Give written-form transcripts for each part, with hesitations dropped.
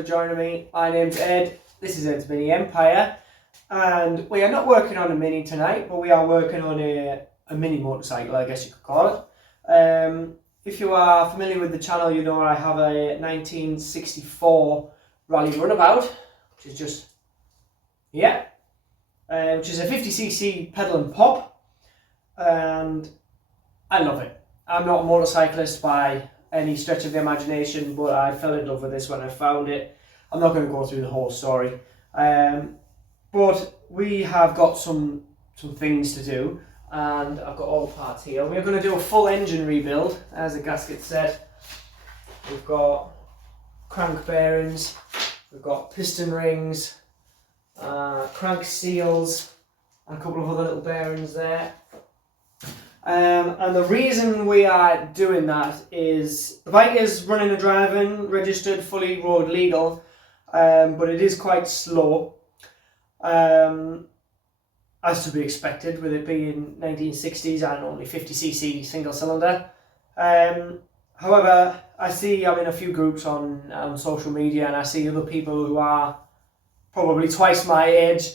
for joining me. My name's Ed, this is Ed's Mini Empire, and we are not working on a Mini tonight, but we are working on a mini motorcycle, I guess you could call it. If you are familiar with the channel, you know I have a 1964 Raleigh Runabout, which is just here, which is a 50cc pedal and pop, and I love it. I'm not a motorcyclist by any stretch of the imagination, but I fell in love with this when I found it. I'm not going to go through the whole story, but we have got some things to do, and I've got all the parts here. We're going to do a full engine rebuild, as the gasket said. We've got crank bearings, we've got piston rings, crank seals, and a couple of other little bearings there. And the reason we are doing that is the bike is running and driving, registered, fully road legal, but it is quite slow, as to be expected with it being 1960s and only 50cc single cylinder. However, I'm in a few groups on social media, and I see other people who are probably twice my age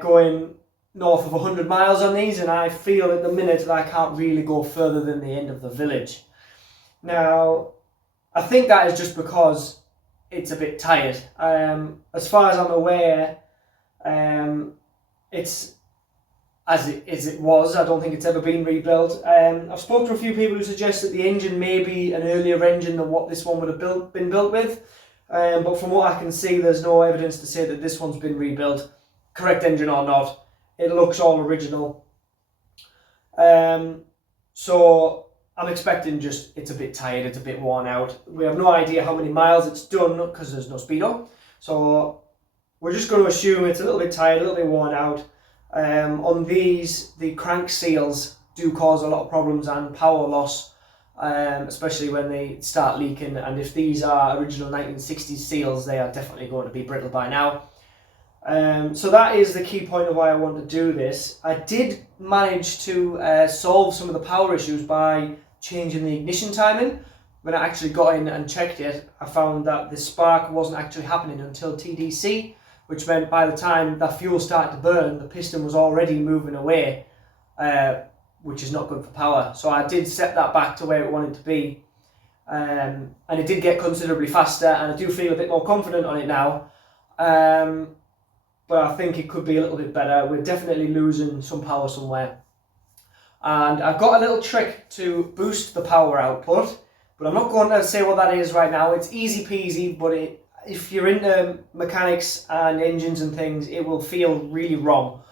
going north of 100 miles on these, and I feel at the minute that I can't really go further than the end of the village. Now, I think that is just because it's a bit tired. As far as I'm aware, it's as it was. I don't think it's ever been rebuilt. I've spoken to a few people who suggest that the engine may be an earlier engine than what this one would have been built with, but from what I can see, there's no evidence to say that this one's been rebuilt, correct engine or not. It looks all original. So I'm expecting it's a bit tired, it's a bit worn out. We have no idea how many miles it's done because there's no speedo. So we're just going to assume it's a little bit tired, a little bit worn out. On these, the crank seals do cause a lot of problems and power loss, especially when they start leaking. And if these are original 1960s seals, they are definitely going to be brittle by now. So that is the key point of why I want to do this. I did manage to solve some of the power issues by changing the ignition timing. When I actually got in and checked it, I found that the spark wasn't actually happening until TDC, which meant by the time that fuel started to burn, the piston was already moving away, which is not good for power. So I did set that back to where it wanted to be, and it did get considerably faster, and I do feel a bit more confident on it now. But I think it could be a little bit better. We're definitely losing some power somewhere. And I've got a little trick to boost the power output, but I'm not going to say what that is right now. It's easy peasy, but if you're into mechanics and engines and things, it will feel really wrong,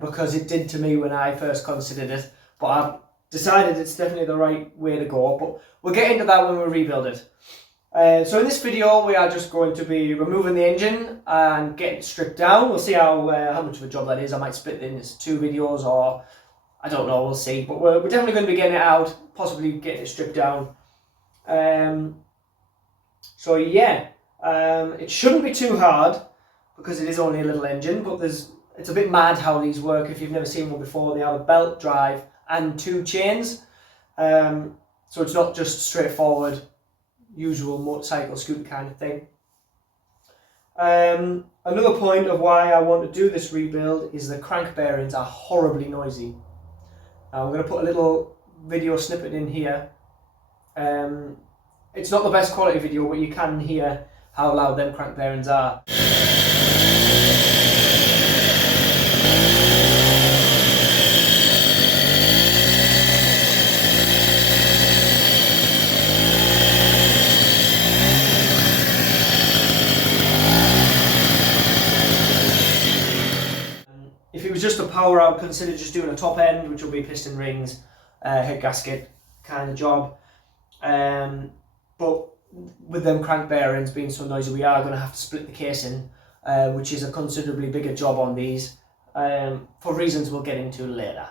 because it did to me when I first considered it. But I've decided it's definitely the right way to go, but we'll get into that when we rebuild it. So in this video, we are just going to be removing the engine and getting it stripped down. We'll see how much of a job that is. I might split it into 2 videos, or I don't know, we'll see. But we're definitely going to be getting it out, possibly getting it stripped down. So yeah, it shouldn't be too hard because it is only a little engine, but it's a bit mad how these work. If you've never seen one before, they have a belt drive and 2 chains. So it's not just straightforward usual motorcycle scooter kind of thing. Another point of why I want to do this rebuild is the crank bearings are horribly noisy. Now I'm going to put a little video snippet in here. It's not the best quality video, but you can hear how loud them crank bearings are. If it was just a power out, consider just doing a top end, which will be piston rings, head gasket kind of job. But with them crank bearings being so noisy, we are going to have to split the casing, which is a considerably bigger job on these, for reasons we'll get into later.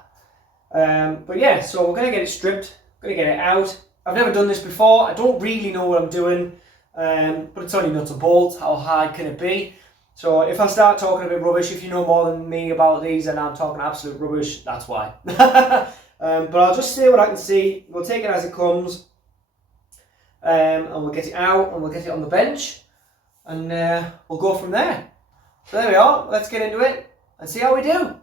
But yeah, so we're going to get it stripped, going to get it out. I've never done this before, I don't really know what I'm doing, but it's only nuts and bolts. How hard can it be? So if I start talking a bit rubbish, if you know more than me about these and I'm talking absolute rubbish, that's why. But I'll just say what I can see. We'll take it as it comes, and we'll get it out and we'll get it on the bench. and we'll go from there. So there we are, let's get into it and see how we do.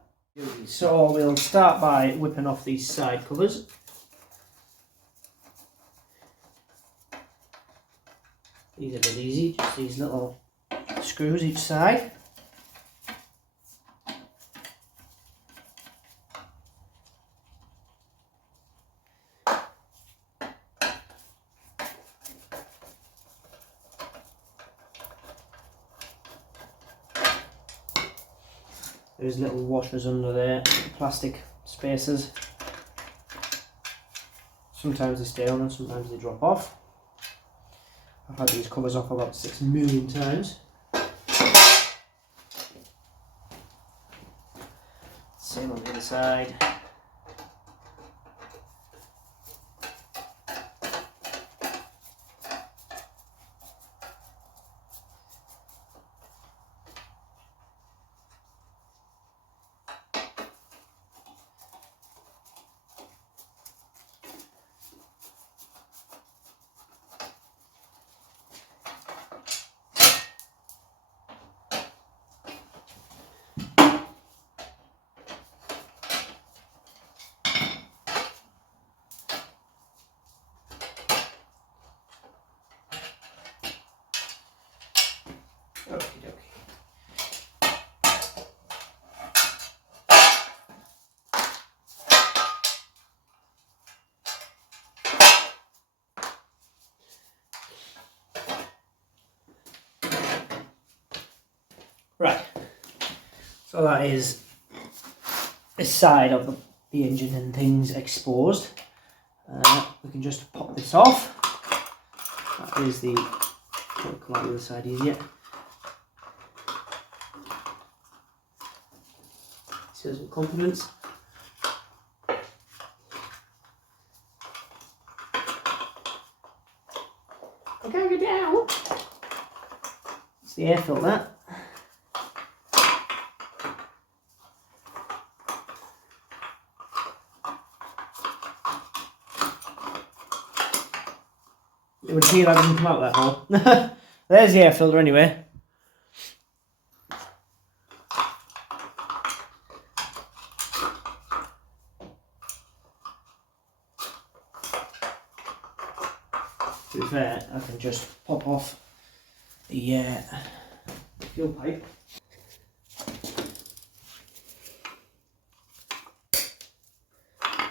So we'll start by whipping off these side covers. These are a bit easy, just these little screws each side. There's little washers under there, plastic spacers. Sometimes they stay on and sometimes they drop off. I've had these covers off about 6 million times. Same on the other side. Okie dokie. Right, so that is this side of the engine and things exposed. We can just pop this off. That is the, it'll come out the other side easier. Says with confidence. I can't get down. It's the air filter. It would appear that didn't come out that hole. There's the air filter anyway. To be fair, I can just pop off the fuel pipe.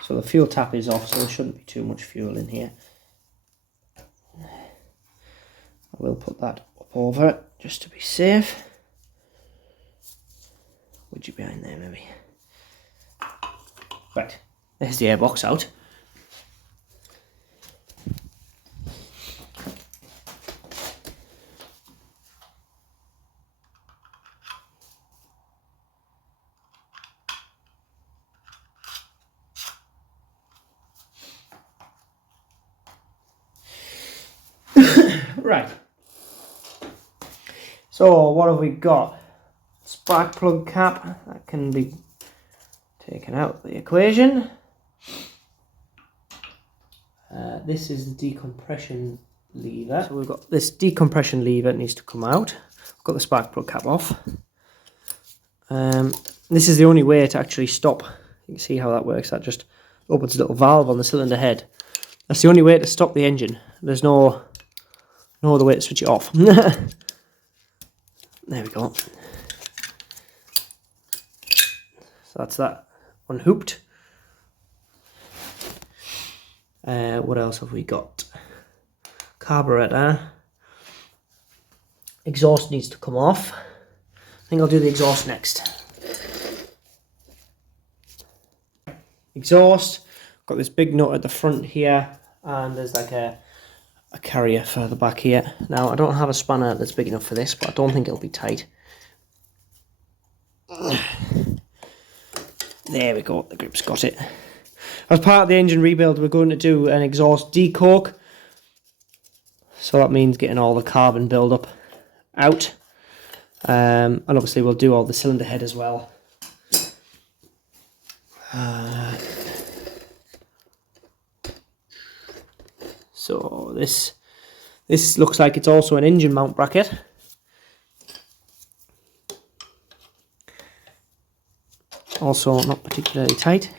So the fuel tap is off, so there shouldn't be too much fuel in here. I will put that up over it just to be safe. Would you behind there maybe? Right, there's the airbox out. Right, so what have we got? Spark plug cap, that can be taken out of the equation. This is the decompression lever. So we've got this decompression lever, it needs to come out. I've got the spark plug cap off. This is the only way to actually stop. You can see how that works, that just opens a little valve on the cylinder head. That's the only way to stop the engine. There's no other way to switch it off. There we go. So that's that unhooked. What else have we got? Carburetor. Exhaust needs to come off. I think I'll do the exhaust next. Exhaust. Got this big nut at the front here, and there's like a carrier further back here. Now I don't have a spanner that's big enough for this, but I don't think it'll be tight. There we go, the grip's got it. As part of the engine rebuild, we're going to do an exhaust decork. So that means getting all the carbon buildup out. And obviously we'll do all the cylinder head as well. So this looks like it's also an engine mount bracket. Also not particularly tight.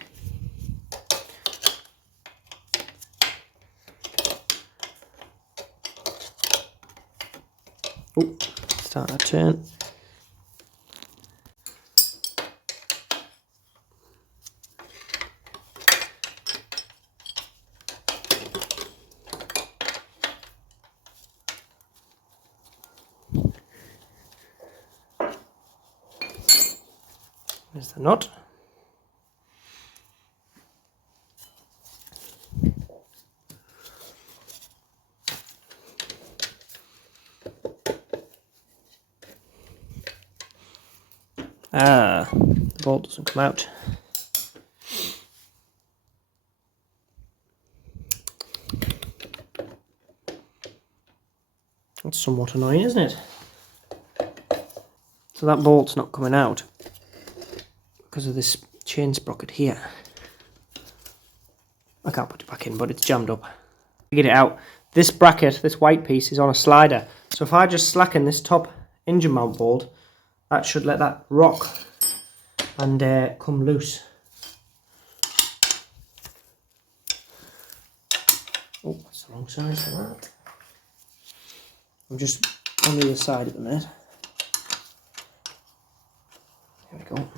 Oh, start to turn. There's the nut. The bolt doesn't come out. That's somewhat annoying, isn't it? So that bolt's not coming out because of this chain sprocket here. I can't put it back in, but it's jammed up. To get it out, this bracket, this white piece, is on a slider. So if I just slacken this top engine mount bolt, that should let that rock and come loose. Oh, that's the wrong size for that. I'm just on the other side at the minute. There we go.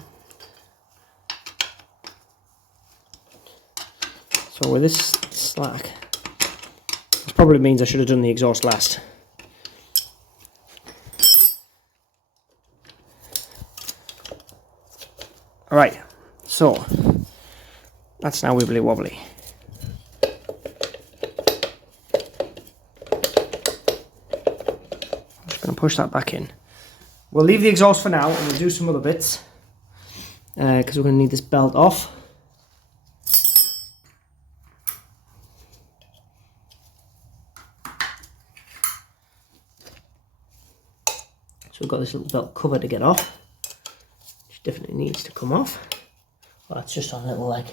So with this slack, this probably means I should have done the exhaust last. Alright, so that's now wibbly wobbly. I'm just going to push that back in. We'll leave the exhaust for now and we'll do some other bits because we're going to need this belt off. So we've got this little belt cover to get off, which definitely needs to come off. Well, that's just on little like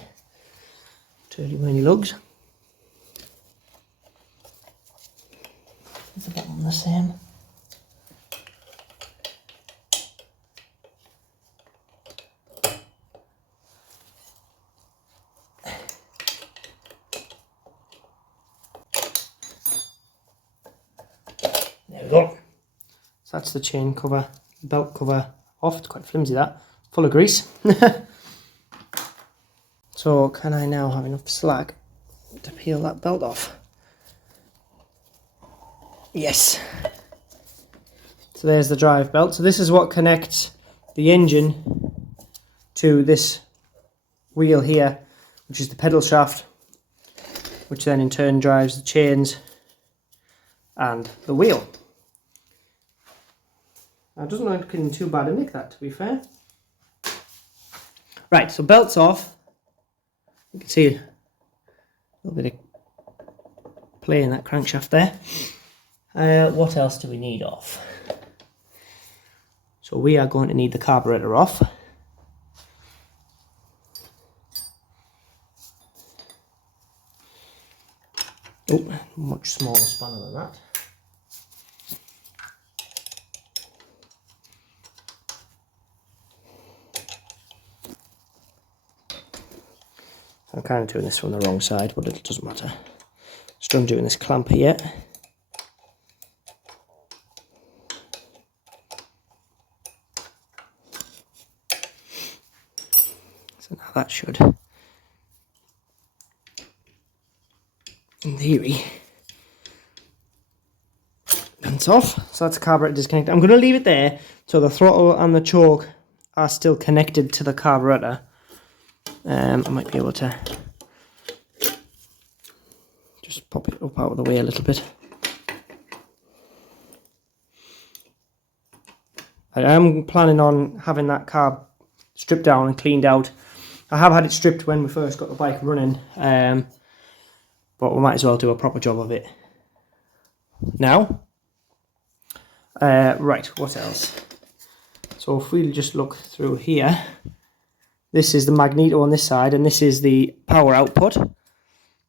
turly-whirly lugs. Is the bottom the same? There we go. So that's the chain cover, belt cover off. It's quite flimsy, that. Full of grease. So can I now have enough slack to peel that belt off? Yes. So there's the drive belt. So this is what connects the engine to this wheel here, which is the pedal shaft, which then in turn drives the chains and the wheel. Now, it doesn't look in too bad a nick, that, to be fair. Right, so belt's off. You can see a little bit of play in that crankshaft there. What else do we need off? So we are going to need the carburetor off. Oh, much smaller spanner than that. I'm kind of doing this from the wrong side, but it doesn't matter. Just undoing this clamp here. So now that should, in theory, that's off. So that's the carburetor disconnected. I'm going to leave it there so the throttle and the choke are still connected to the carburetor. I might be able to just pop it up out of the way a little bit. I am planning on having that carb stripped down and cleaned out. I have had it stripped when we first got the bike running, but we might as well do a proper job of it now. Right, what else? So if we just look through here, this is the magneto on this side, and this is the power output.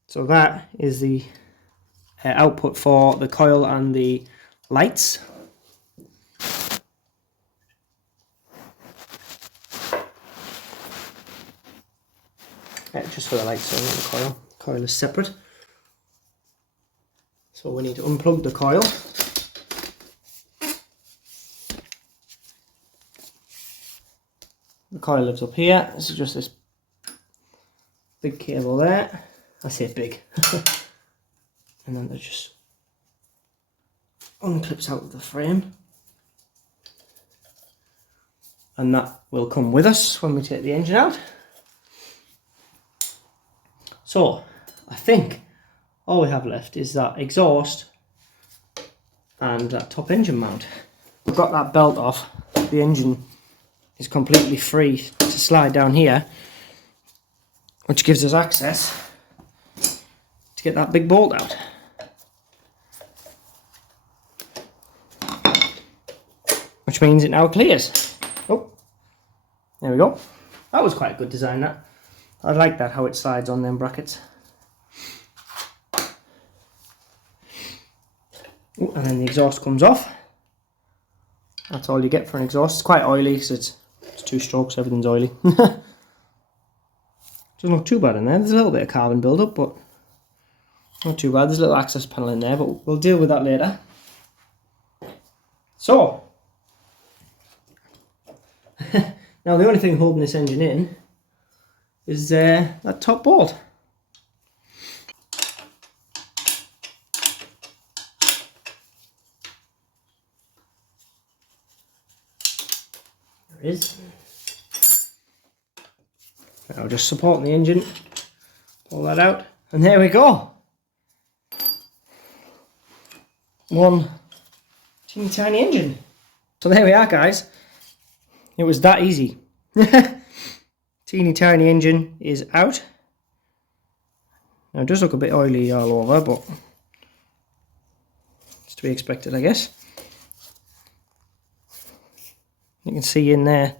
So that is the output for the coil and the lights. just for the lights on the coil. The coil is separate. So we need to unplug the coil. The coil lives up here. This is just this big cable there. I say big. And then it just unclips out of the frame. And that will come with us when we take the engine out. So I think all we have left is that exhaust and that top engine mount. We've got that belt off. The engine is completely free to slide down here, which gives us access to get that big bolt out. Which means it now clears. Oh, there we go. That was quite a good design, that. I like that, how it slides on them brackets. Ooh, and then the exhaust comes off. That's all you get for an exhaust. It's quite oily because it's 2 strokes, everything's oily. Doesn't look too bad in there. There's a little bit of carbon build-up, but not too bad. There's a little access panel in there, but we'll deal with that later. So, now the only thing holding this engine in is that top bolt. There it is. I'll just support the engine, pull that out, and there we go. One teeny tiny engine. So there we are, guys. It was that easy. Teeny tiny engine is out. Now it does look a bit oily all over, but it's to be expected, I guess. You can see in there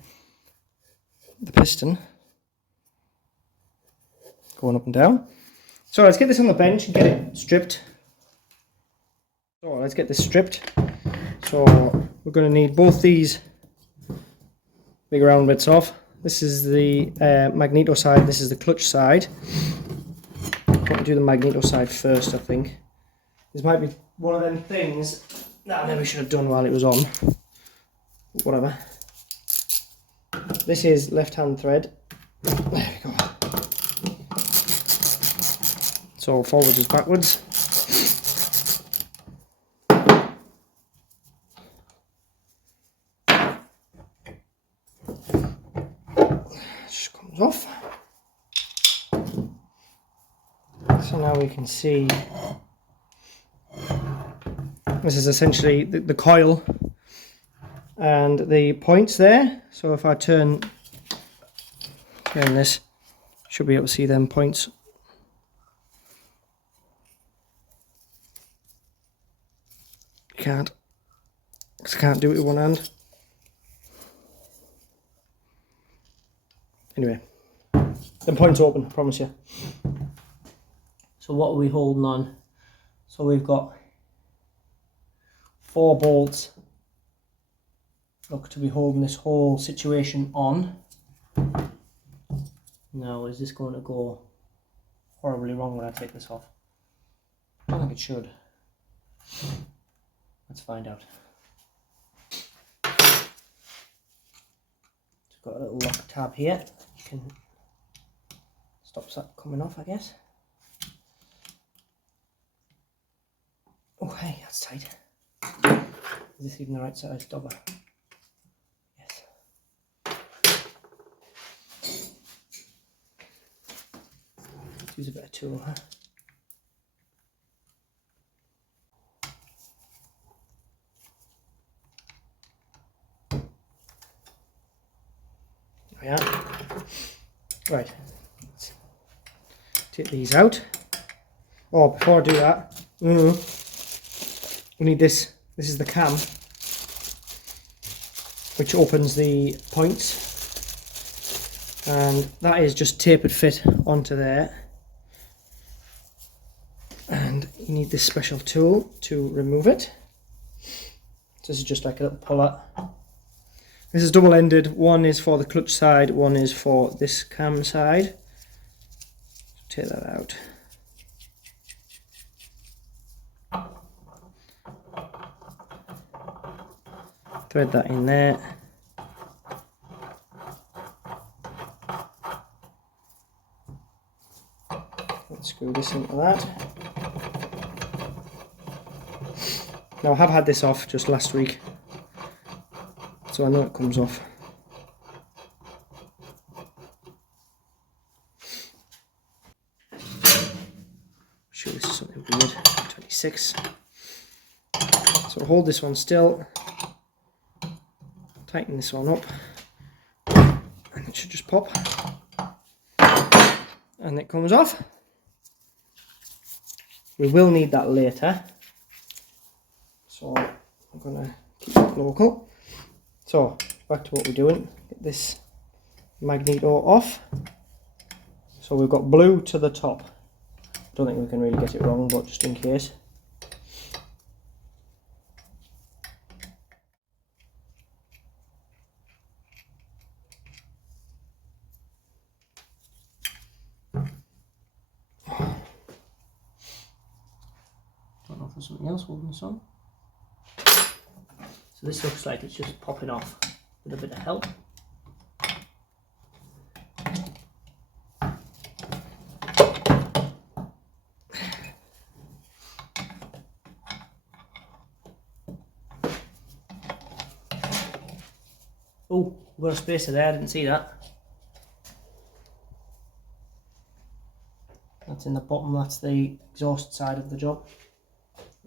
the piston going up and down. So let's get this on the bench and get it stripped. So let's get this stripped. So we're going to need both these big round bits off. This is the magneto side, this is the clutch side. I'm going to do the magneto side first, I think. This might be one of them things that I maybe should have done while it was on. Whatever. This is left-hand thread. There we go. So forwards is backwards. Just comes off. So now we can see this is essentially the coil and the points there. So if I turn this, should be able to see them points. Can't, because I can't do it with one hand. Anyway, the point's open, I promise you. So what are we holding on? So we've got 4 bolts. Look to be holding this whole situation on. Now, is this going to go horribly wrong when I take this off? I don't think it should. Let's find out. It's got a little lock tab here. You can stop that coming off, I guess. Oh, hey, that's tight. Is this even the right size dobber? Yes. Let's use a bit of tool, huh? Yeah. Right, let's take these out. Oh, before I do that, we need this. This is the cam, which opens the points, and that is just tapered fit onto there. And you need this special tool to remove it. This is just like a little puller. This is double-ended. One is for the clutch side, one is for this cam side. take that out. Thread that in there. Let's screw this into that. Now I have had this off just last week, so I know it comes off. Sure, this is something weird. 26. So hold this one still. Tighten this one up, and it should just pop, and it comes off. We will need that later, so I'm going to keep it local. So back to what we're doing. Get this magneto off. So we've got blue to the top. Don't think we can really get it wrong, but just in case. Don't know if there's something else holding this on. So this looks like it's just popping off with a bit of help. Oh, we've got a spacer there, I didn't see that. That's in the bottom, that's the exhaust side of the job.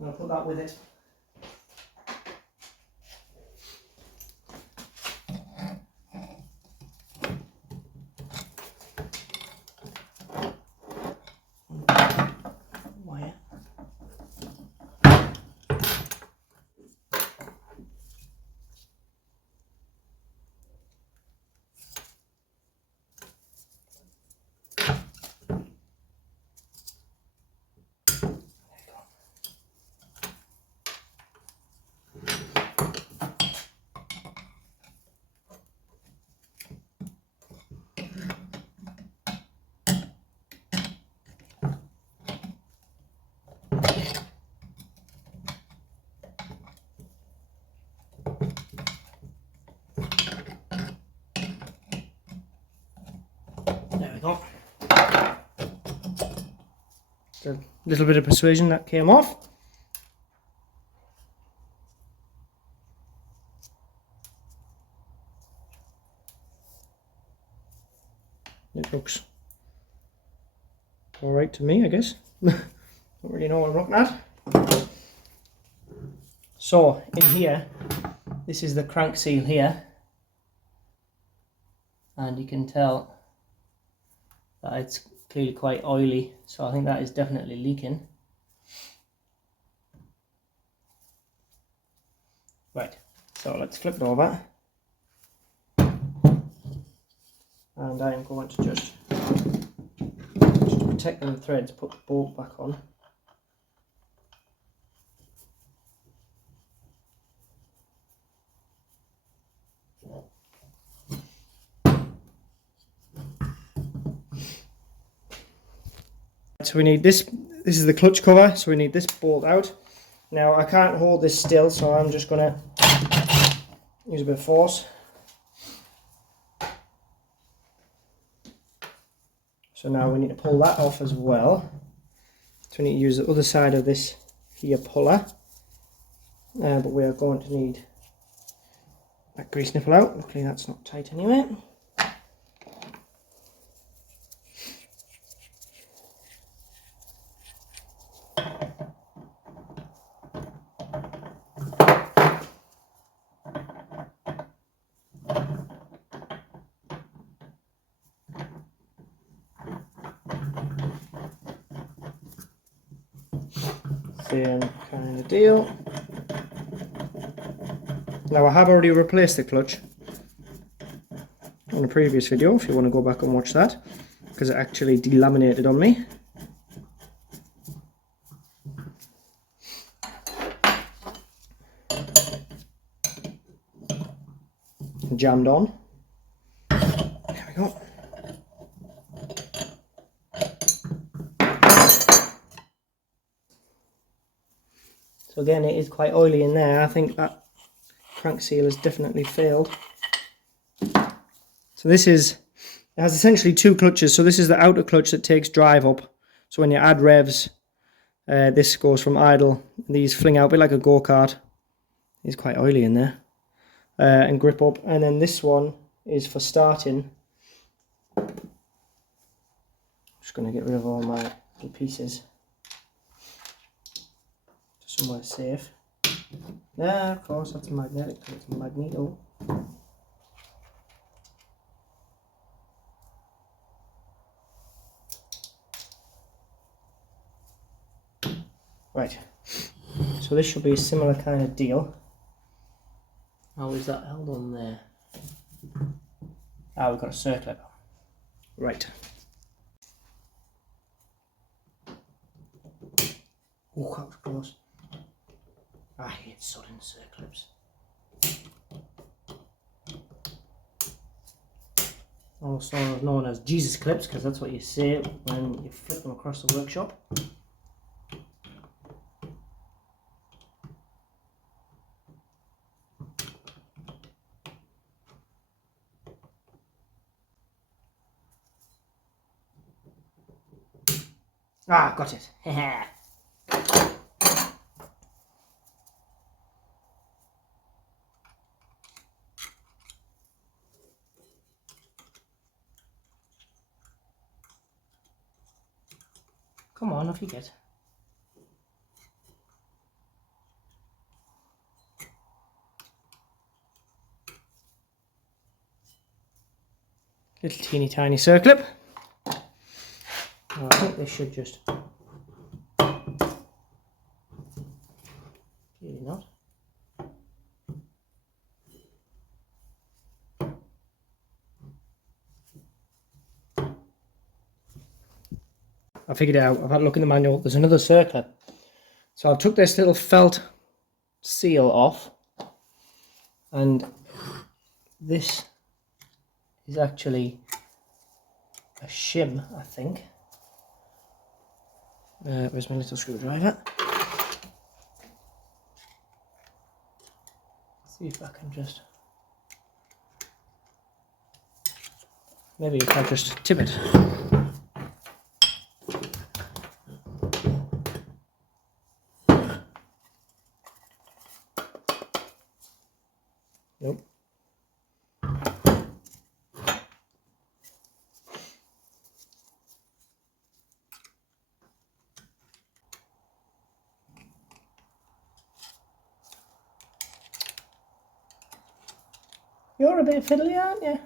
I'm going to put that with it. Wire. There we go. A little bit of persuasion that came off. It looks alright to me, I guess. Don't really know what I'm looking at. So in here, this is the crank seal here, and you can tell that it's clearly quite oily, so I think that is definitely leaking. Right, so let's flip it over, and I am going to just to protect the threads, put the bolt back on. So we need this is the clutch cover, so we need this bolt out. Now I can't hold this still, so I'm just going to use a bit of force. So now we need to pull that off as well. So we need to use the other side of this here puller, but we are going to need that grease nipple out. Luckily that's not tight anyway. Same kind of deal. Now I have already replaced the clutch on a previous video, if you want to go back and watch that, because it actually delaminated on me. Jammed on. There we go. So again, it is quite oily in there. I think that crank seal has definitely failed. So this is, it has essentially two clutches. So this is the outer clutch that takes drive up. So when you add revs, this goes from idle. These fling out a bit like a go-kart. It's quite oily in there. And grip up. And then this one is for starting. I'm just going to get rid of all my little pieces. Somewhere safe. Yeah, of course, that's magnetic. It's a magneto. Right. So this should be a similar kind of deal. How is that held on there? Ah, we've got a circlip. Right. Oh, that was close. I hate sudden circlips. Also known as Jesus clips, because that's what you say when you flip them across the workshop. Ah, got it. Come on, off you get. Little teeny tiny circlip. I think this should just... Maybe not. I figured it out. I've had a look in the manual. There's another circlip. So I took this little felt seal off, and this is actually a shim, I think. Where's my little screwdriver? See if I can just... Maybe if I just tip it. Nope. You're a bit fiddly, aren't you?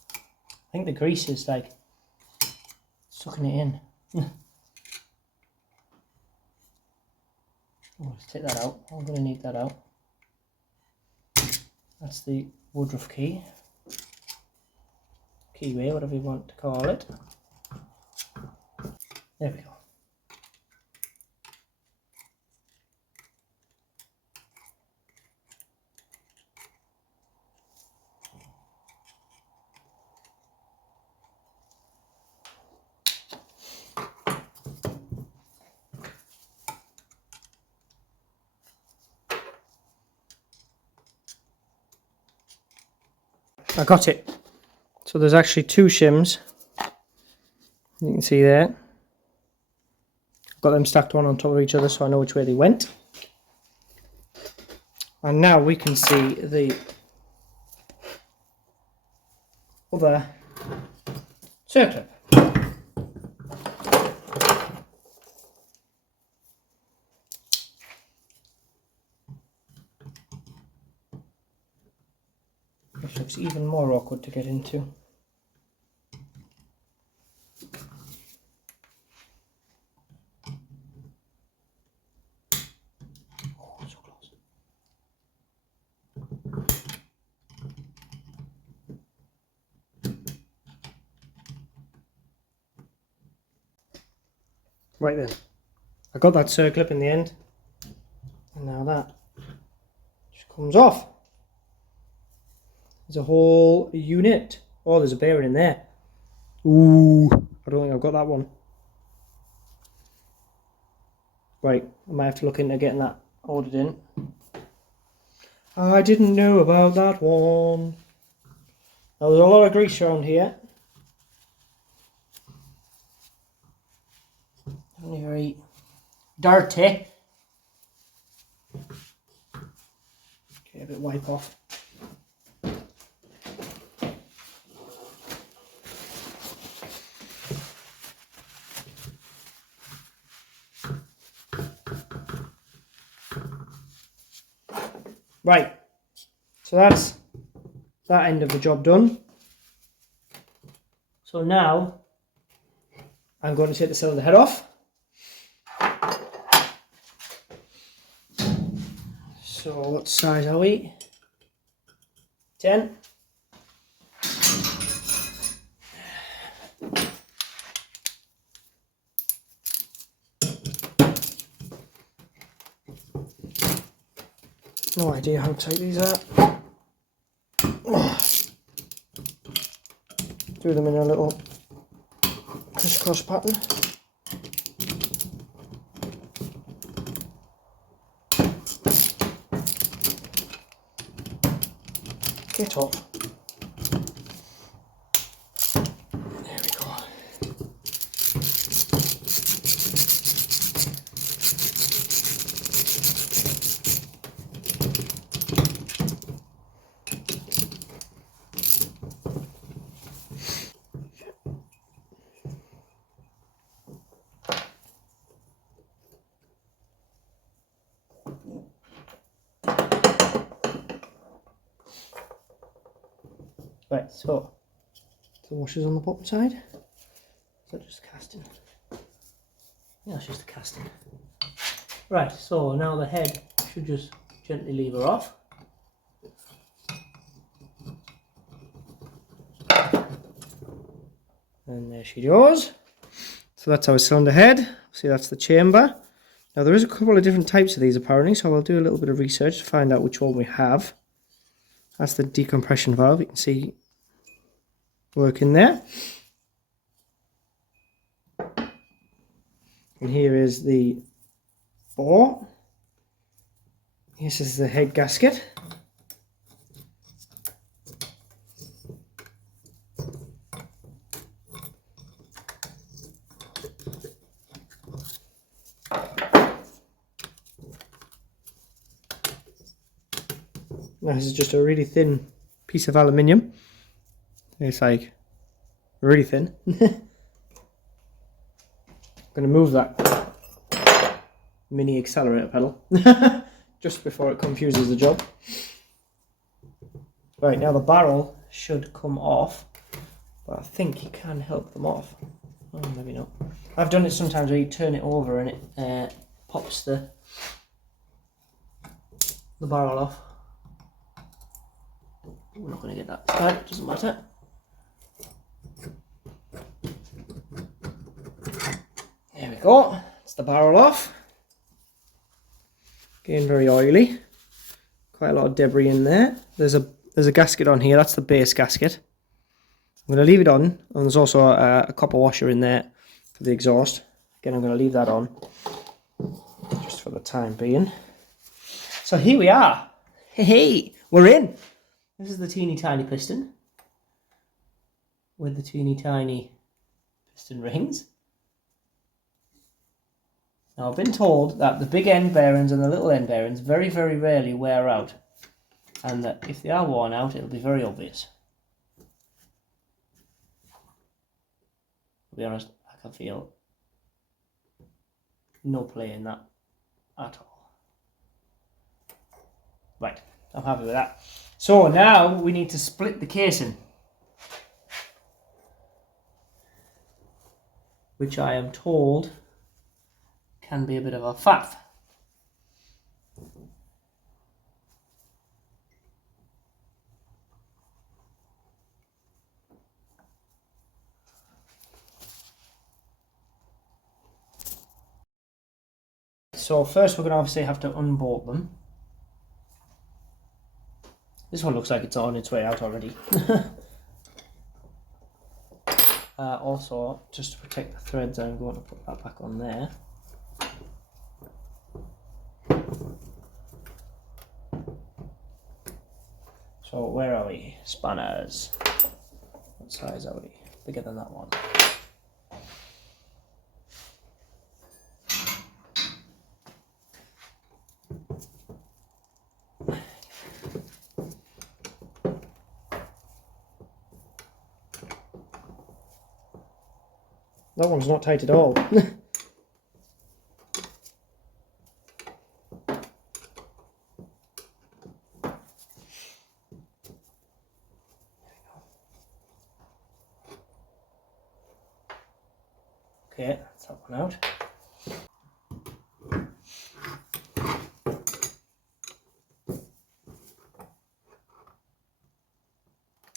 I think the grease is like sucking it in. Oh, let's take that out. I'm going to need that out. That's the Woodruff key. Keyway, whatever you want to call it. There we go. I got it. So there's actually two shims. You can see there. I've got them stacked one on top of each other so I know which way they went. And now we can see the other circlip. Which looks even more awkward to get into. Oh, so close. Right then, I got that circlip in the end, and now that just comes off. There's a whole unit. Oh, there's a bearing in there. Ooh, I don't think I've got that one. Right, I might have to look into getting that ordered in. I didn't know about that one. Now, there's a lot of grease around here. Only very dirty. Okay, a bit wipe off. Right, so that's that end of the job done. So now I'm going to take the cylinder head off. So what size are we? 10. No idea how tight these are. Do them in a little crisscross pattern. Get off. There we go. Right, so the washer's on the bottom side. Is that just casting? Yeah, it's just the casting. Right, so now the head should just gently lever off. And there she goes. So that's our cylinder head. See, that's the chamber. Now there is a couple of different types of these apparently, so I'll do a little bit of research to find out which one we have. That's the decompression valve. You can see working there. And here is the bore. This is the head gasket. Now this is just a really thin piece of aluminium. It's like really thin. I'm going to move that mini accelerator pedal just before it confuses the job. Right, now the barrel should come off, but I think you can help them off. Oh, maybe not. I've done it sometimes where you turn it over and it pops the barrel off. We're not going to get that side, it doesn't matter. There we go, that's the barrel off. Again, very oily. Quite a lot of debris in there. There's a gasket on here, that's the base gasket. I'm going to leave it on, and there's also a copper washer in there for the exhaust. Again, I'm going to leave that on, just for the time being. So here we are. Hey, we're in. This is the teeny tiny piston with the teeny tiny piston rings. Now I've been told that the big end bearings and the little end bearings very, very rarely wear out, and that if they are worn out it'll be very obvious. To be honest, I can feel no play in that at all. Right, I'm happy with that. So now we need to split the casing, which I am told can be a bit of a faff. So first we're going to obviously have to unbolt them. This one looks like it's on its way out already. Also, just to protect the threads, I'm going to put that back on there. So where are we? Spanners. What size are we? Bigger than that one. That one's not tight at all. Okay, that's that one out.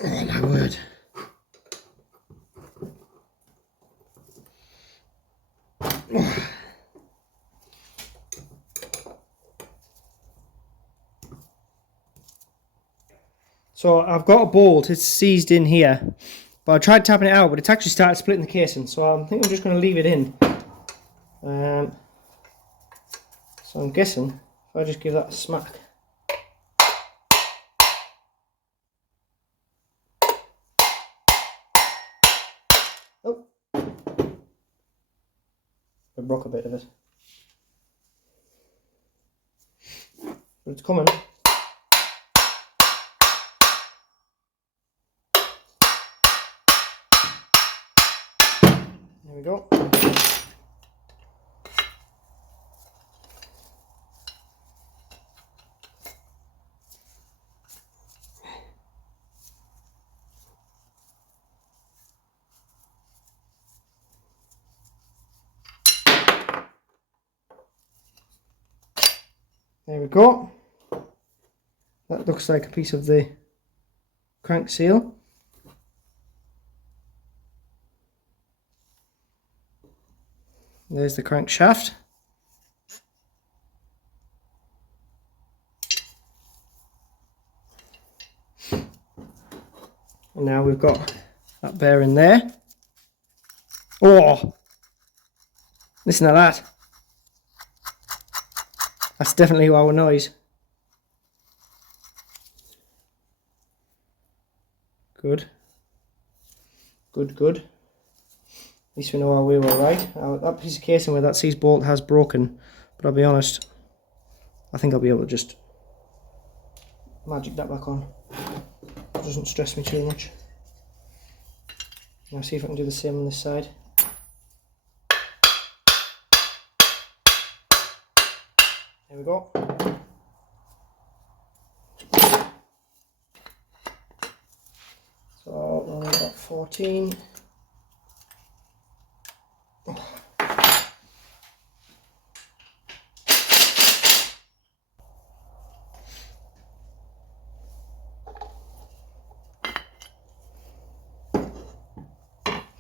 Oh my word. So I've got a bolt, it's seized in here, but I tried tapping it out, but it's actually started splitting the casing, so I think I'm just going to leave it in. So I'm guessing if I just give that a smack. Oh, I broke a bit of it, but it's coming. There we go. There we go. That looks like a piece of the crank seal. There's the crankshaft. And now we've got that bearing there. Oh! Listen to that. That's definitely our noise. Good. Good, good. At least we know our way we're right. That piece of casing where that seized bolt has broken, but I'll be honest, I think I'll be able to just magic that back on. It doesn't stress me too much. Now see if I can do the same on this side. There we go. So we're only about 14.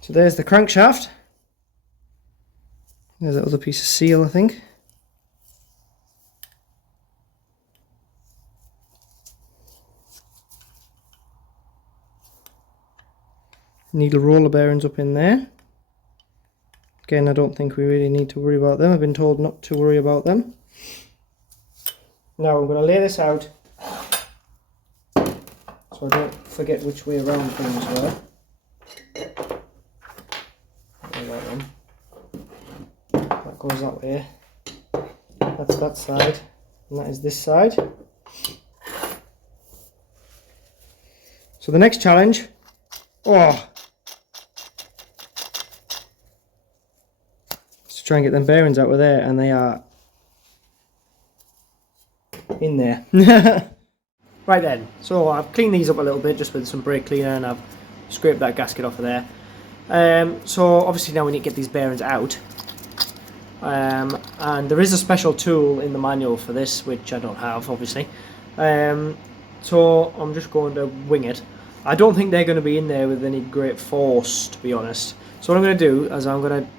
So there's the crankshaft. There's that other piece of seal, I think. Needle roller bearings up in there. Again, I don't think we really need to worry about them. I've been told not to worry about them. Now I'm going to lay this out so I don't forget which way around things were. That goes that way. That's that side, and that is this side. So the next challenge, is to try and get them bearings out of there, and they are in there. Right then, so I've cleaned these up a little bit just with some brake cleaner, and I've scraped that gasket off of there. So obviously now we need to get these bearings out. And there is a special tool in the manual for this, which I don't have, obviously. So I'm just going to wing it. I don't think they're going to be in there with any great force, to be honest. So what I'm going to do is I'm going to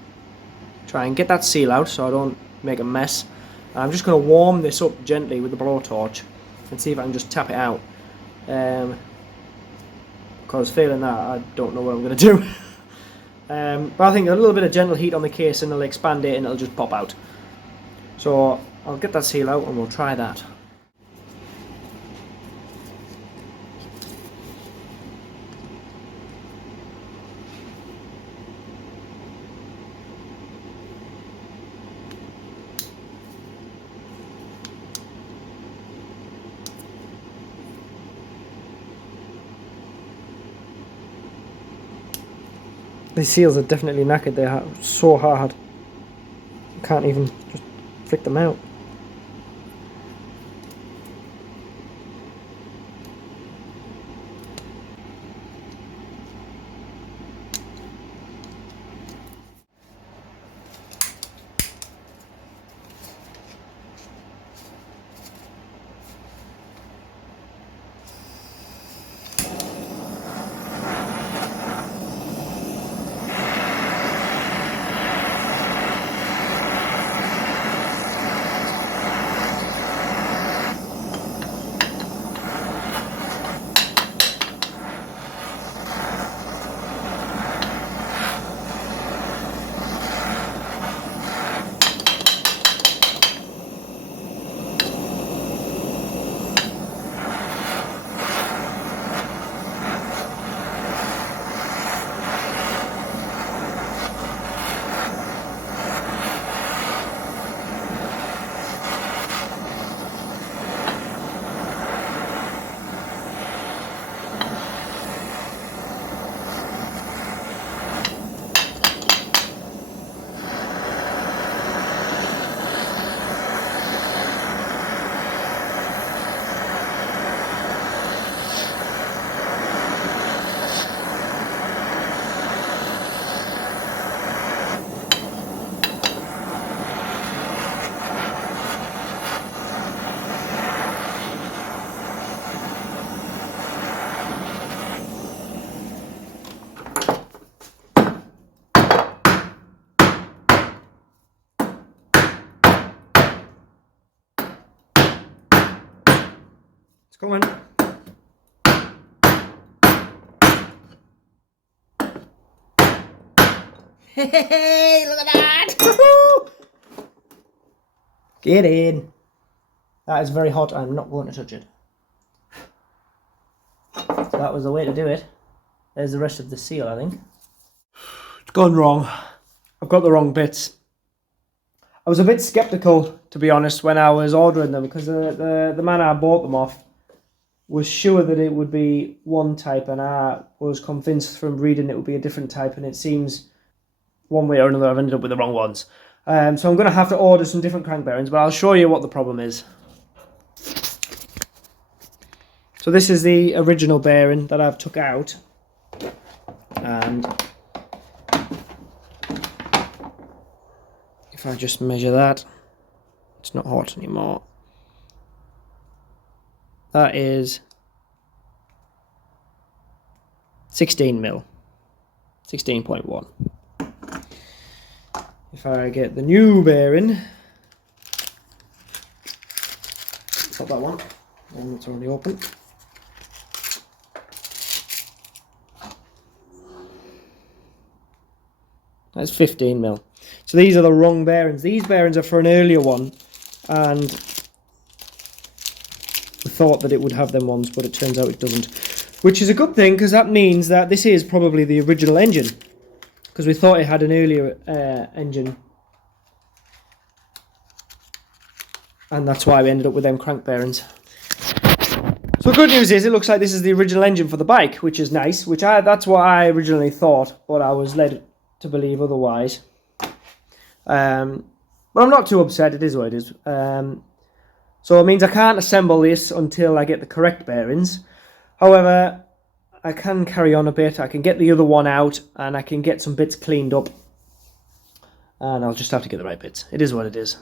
try and get that seal out so I don't make a mess. And I'm just going to warm this up gently with the blowtorch and see if I can just tap it out. Because failing that, I don't know what I'm going to do. But I think a little bit of gentle heat on the case and it'll expand it and it'll just pop out. So I'll get that seal out and we'll try that. These seals are definitely knackered. They're so hard. You can't even just flick them out. It's going. Hey, look at that! Get in. That is very hot. I'm not going to touch it. So that was the way to do it. There's the rest of the seal, I think. It's gone wrong. I've got the wrong bits. I was a bit skeptical, to be honest, when I was ordering them, because the man I bought them off was sure that it would be one type, and I was convinced from reading it would be a different type, and it seems one way or another I've ended up with the wrong ones. So I'm going to have to order some different crank bearings, but I'll show you what the problem is. So this is the original bearing that I've took out, and if I just measure that, it's not hot anymore. That is 16 mil, 16.1. If I get the new bearing, not that one that's already open. That's 15 mil. So these are the wrong bearings. These bearings are for an earlier one, and we thought that it would have them ones, but it turns out it doesn't. Which is a good thing, because that means that this is probably the original engine, because we thought it had an earlier engine, and that's why we ended up with them crank bearings. So the good news is it looks like this is the original engine for the bike, which is nice, that's what I originally thought, but I was led to believe otherwise. But I'm not too upset. It is what it is. So it means I can't assemble this until I get the correct bearings. However, I can carry on a bit. I can get the other one out, and I can get some bits cleaned up, and I'll just have to get the right bits. It is what it is.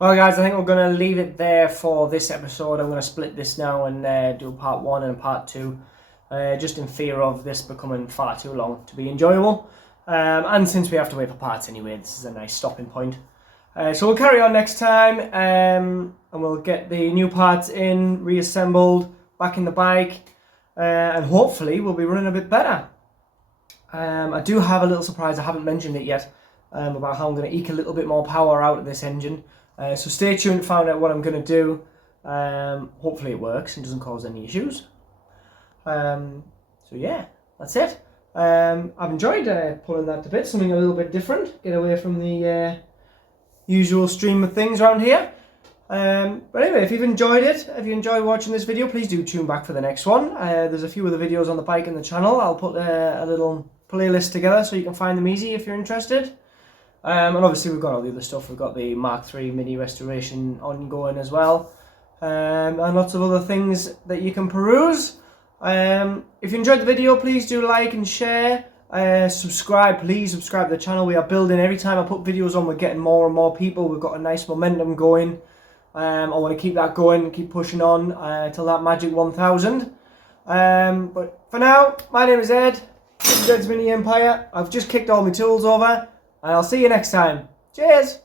Well guys, I think we're going to leave it there for this episode. I'm going to split this now and do part 1 and part 2, just in fear of this becoming far too long to be enjoyable. And since we have to wait for parts anyway, this is a nice stopping point. So we'll carry on next time, and we'll get the new parts in, reassembled, back in the bike, and hopefully we'll be running a bit better. I do have a little surprise, I haven't mentioned it yet, about how I'm going to eke a little bit more power out of this engine. So stay tuned to find out what I'm going to do. Hopefully it works and doesn't cause any issues. So yeah, that's it. I've enjoyed pulling that to bits, something a little bit different, get away from the usual stream of things around here. But anyway, if you've enjoyed it, if you enjoyed watching this video, please do tune back for the next one. There's a few other videos on the bike and the channel. I'll put playlists together so you can find them easy if you're interested. And obviously we've got all the other stuff. We've got the Mark III mini restoration ongoing as well, and lots of other things that you can peruse. If you enjoyed the video, please do like and share. Subscribe, please subscribe to the channel. We are building. Every time I put videos on, we're getting more and more people. We've got a nice momentum going. I want to keep that going, keep pushing on till that magic 1000. But for now, my name is Ed. This is Ed's Mini Empire. I've just kicked all my tools over, and I'll see you next time. Cheers!